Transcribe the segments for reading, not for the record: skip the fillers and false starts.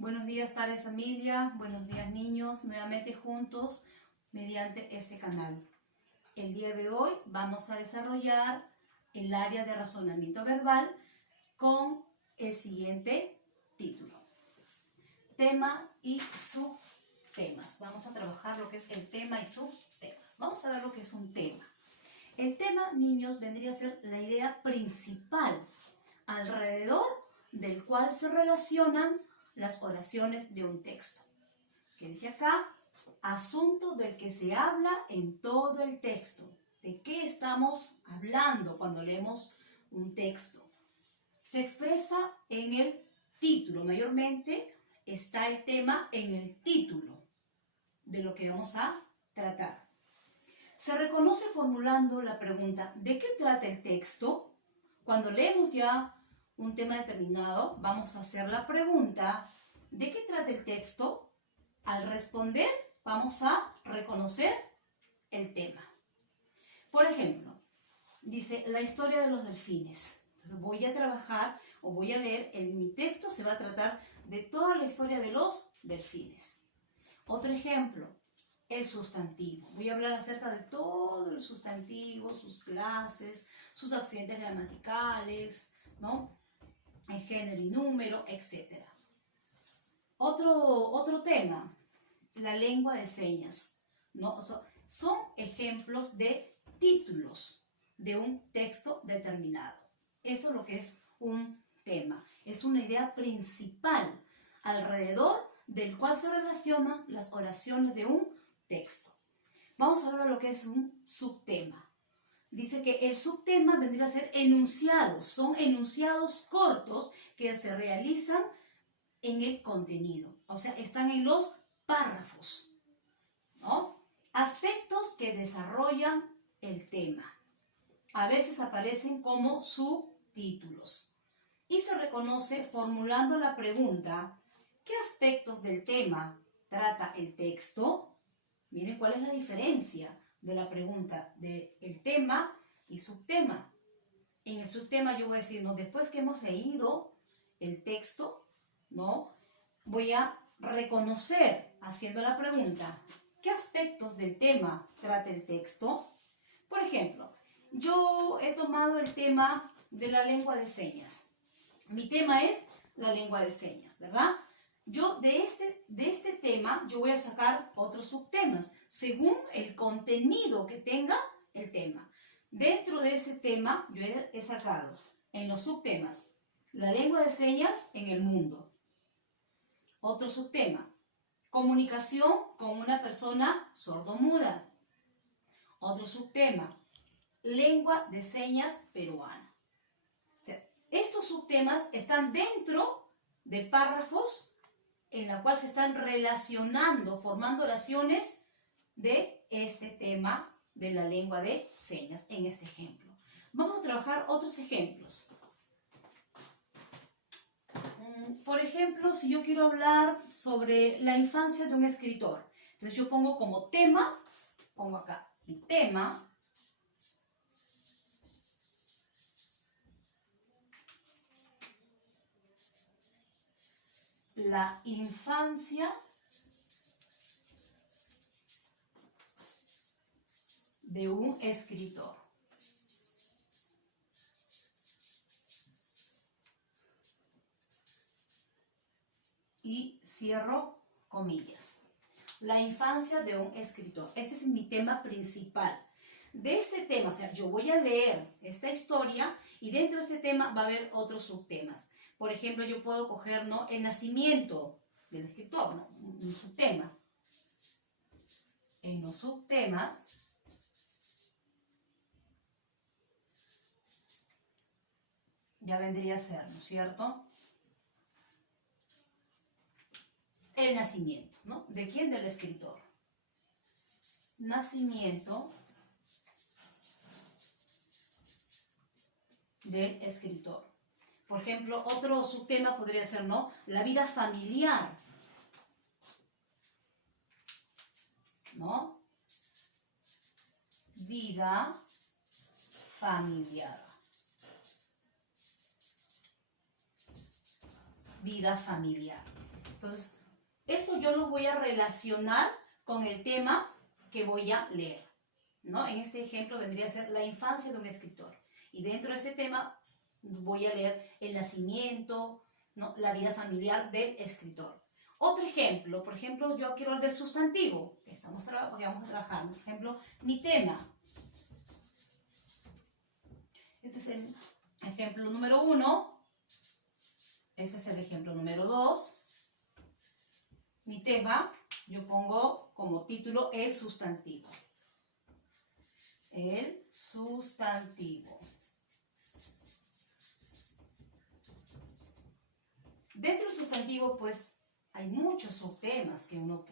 Buenos días, padre de familia, buenos días, niños, nuevamente juntos mediante este canal. El día de hoy vamos a desarrollar el área de razonamiento verbal con el siguiente título: tema y subtemas. Vamos a trabajar lo que es el tema y subtemas. Vamos a ver lo que es un tema. El tema, niños, vendría a ser la idea principal alrededor del cual se relacionan las oraciones de un texto. Que dice acá, asunto del que se habla en todo el texto. ¿De qué estamos hablando cuando leemos un texto? Se expresa en el título. Mayormente está el tema en el título de lo que vamos a tratar. Se reconoce formulando la pregunta, ¿de qué trata el texto? Cuando leemos ya un tema determinado, vamos a hacer la pregunta, ¿de qué trata el texto? Al responder, vamos a reconocer el tema. Por ejemplo, dice, la historia de los delfines. Entonces voy a trabajar o voy a leer, en mi texto se va a tratar de toda la historia de los delfines. Otro ejemplo, el sustantivo. Voy a hablar acerca de todo el sustantivo, sus clases, sus accidentes gramaticales, ¿no? En género y número, etc. Otro tema, la lengua de señas, ¿no? Son ejemplos de títulos de un texto determinado. Eso es lo que es un tema. Es una idea principal alrededor del cual se relacionan las oraciones de un texto. Vamos a ver lo que es un subtema. Dice que el subtema vendría a ser enunciados, son enunciados cortos que se realizan en el contenido, o sea, están en los párrafos, ¿no? Aspectos que desarrollan el tema. A veces aparecen como subtítulos y se reconoce formulando la pregunta, ¿qué aspectos del tema trata el texto? Miren cuál es la diferencia de la pregunta del tema y subtema. En el subtema yo voy a decir, ¿no? Después que hemos leído el texto, ¿no? Voy a reconocer, haciendo la pregunta, ¿qué aspectos del tema trata el texto? Por ejemplo, yo he tomado el tema de la lengua de señas. Mi tema es la lengua de señas, ¿verdad? Yo de este tema yo voy a sacar otros subtemas según el contenido que tenga el tema. Dentro de ese tema yo he sacado en los subtemas la lengua de señas en el mundo. Otro subtema, comunicación con una persona sordomuda. Otro subtema, lengua de señas peruana. O sea, estos subtemas están dentro de párrafos en la cual se están relacionando, formando oraciones de este tema de la lengua de señas, en este ejemplo. Vamos a trabajar otros ejemplos. Por ejemplo, si yo quiero hablar sobre la infancia de un escritor, entonces yo pongo como tema, pongo acá mi tema, la infancia de un escritor. Y cierro comillas. La infancia de un escritor. Ese es mi tema principal. De este tema, o sea, yo voy a leer esta historia y dentro de este tema va a haber otros subtemas. Por ejemplo, yo puedo coger, ¿no?, el nacimiento del escritor, ¿no?, un subtema. En los subtemas ya vendría a ser, ¿no es cierto?, el nacimiento, ¿no? ¿De quién? Del escritor. Nacimiento del escritor. Por ejemplo, otro subtema podría ser, ¿no?, la vida familiar, ¿no? Vida familiar. Vida familiar. Entonces, esto yo lo voy a relacionar con el tema que voy a leer, ¿no? En este ejemplo vendría a ser la infancia de un escritor. Y dentro de ese tema voy a leer el nacimiento, ¿no? La vida familiar del escritor. Otro ejemplo, por ejemplo, yo quiero el del sustantivo, que vamos a trabajar. Por ejemplo, mi tema. Este es el ejemplo número 1. Este es el ejemplo número 2. Mi tema, yo pongo como título el sustantivo. El sustantivo. Dentro del sustantivo, pues, hay muchos subtemas que uno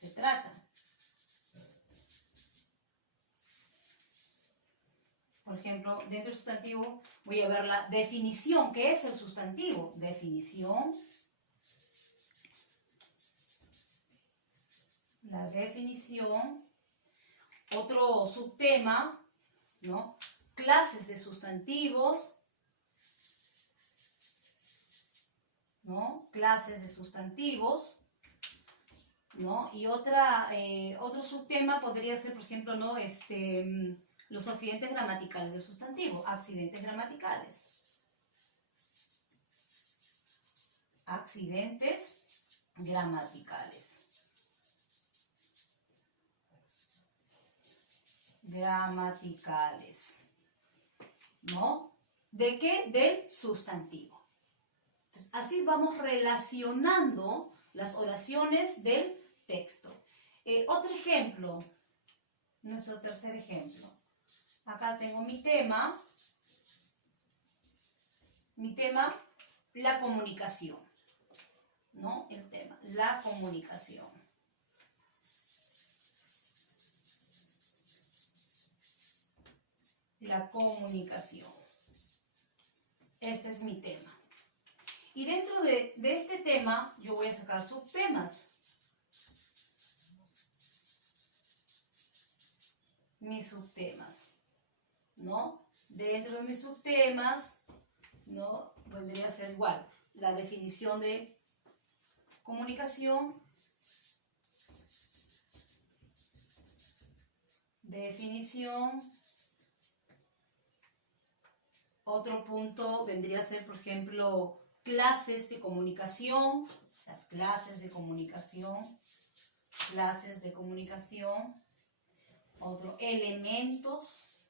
se trata. Por ejemplo, dentro del sustantivo voy a ver la definición. ¿Qué es el sustantivo? Definición. La definición. Otro subtema, ¿no? Clases de sustantivos, ¿no? Clases de sustantivos, ¿no? Y otro subtema podría ser, por ejemplo, ¿no? Los accidentes gramaticales del sustantivo. Accidentes gramaticales. Accidentes gramaticales. Gramaticales, ¿no? ¿De qué? Del sustantivo. Entonces, así vamos relacionando las oraciones del texto. Otro ejemplo, nuestro tercer ejemplo. Acá tengo mi tema, la comunicación, ¿no? El tema, la comunicación. La comunicación. Este es mi tema. Y dentro de este tema, yo voy a sacar subtemas. Mis subtemas, ¿no? Dentro de mis subtemas, ¿no? Vendría a ser igual. La definición de comunicación. Definición. Otro punto vendría a ser, por ejemplo, clases de comunicación. Las clases de comunicación. Clases de comunicación. Otro, elementos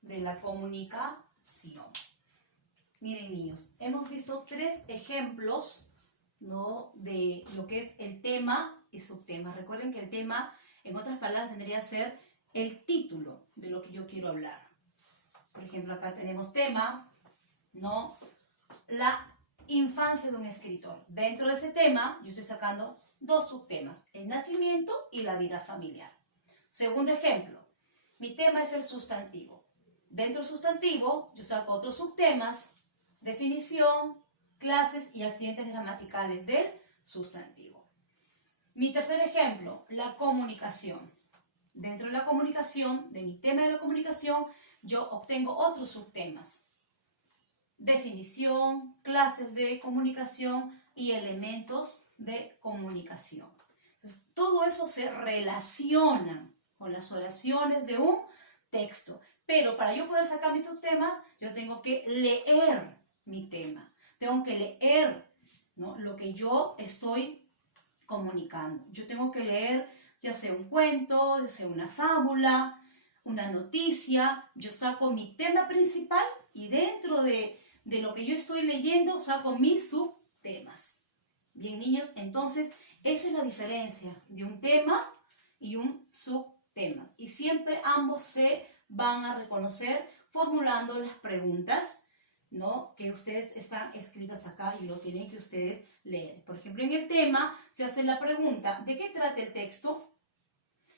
de la comunicación. Miren, niños, hemos visto 3 ejemplos, ¿no? De lo que es el tema y subtema. Recuerden que el tema, en otras palabras, vendría a ser el título de lo que yo quiero hablar. Por ejemplo, acá tenemos tema, ¿no? La infancia de un escritor. Dentro de ese tema, yo estoy sacando 2 subtemas, el nacimiento y la vida familiar. Segundo ejemplo, mi tema es el sustantivo. Dentro del sustantivo, yo saco otros subtemas, definición, clases y accidentes gramaticales del sustantivo. Mi tercer ejemplo, la comunicación. Dentro de la comunicación, de mi tema de la comunicación, yo obtengo otros subtemas. Definición, clases de comunicación y elementos de comunicación. Entonces, todo eso se relaciona con las oraciones de un texto. Pero para yo poder sacar mi subtema, yo tengo que leer mi tema. Tengo que leer, ¿no? Lo que yo estoy comunicando. Yo tengo que leer ya sea un cuento, ya sea una fábula, una noticia. Yo saco mi tema principal y dentro de lo que yo estoy leyendo saco mis subtemas. Bien, niños, entonces esa es la diferencia de un tema y un subtema. Y siempre ambos se van a reconocer formulando las preguntas, ¿no? Que ustedes están escritas acá y lo tienen que ustedes leer. Por ejemplo, en el tema se hace la pregunta, ¿de qué trata el texto?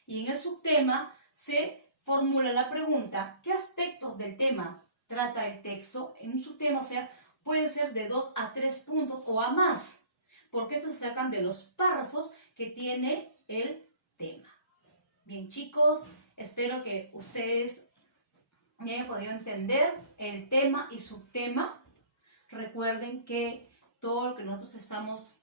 Y en el subtema se formula la pregunta, ¿qué aspectos del tema trata el texto? En un subtema, o sea, puede ser de 2 a 3 puntos o a más, porque se sacan de los párrafos que tiene el tema. Bien, chicos, espero que ustedes hayan podido entender el tema y subtema Recuerden que todo lo que nosotros estamos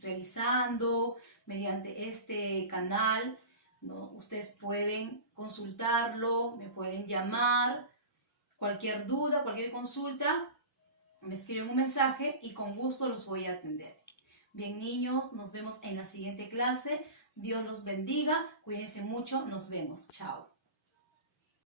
realizando mediante este canal, ¿no? Ustedes pueden consultarlo, me pueden llamar, cualquier duda, cualquier consulta, me escriben un mensaje y con gusto los voy a atender. Bien, niños, nos vemos en la siguiente clase. Dios los bendiga, cuídense mucho, nos vemos. Chao.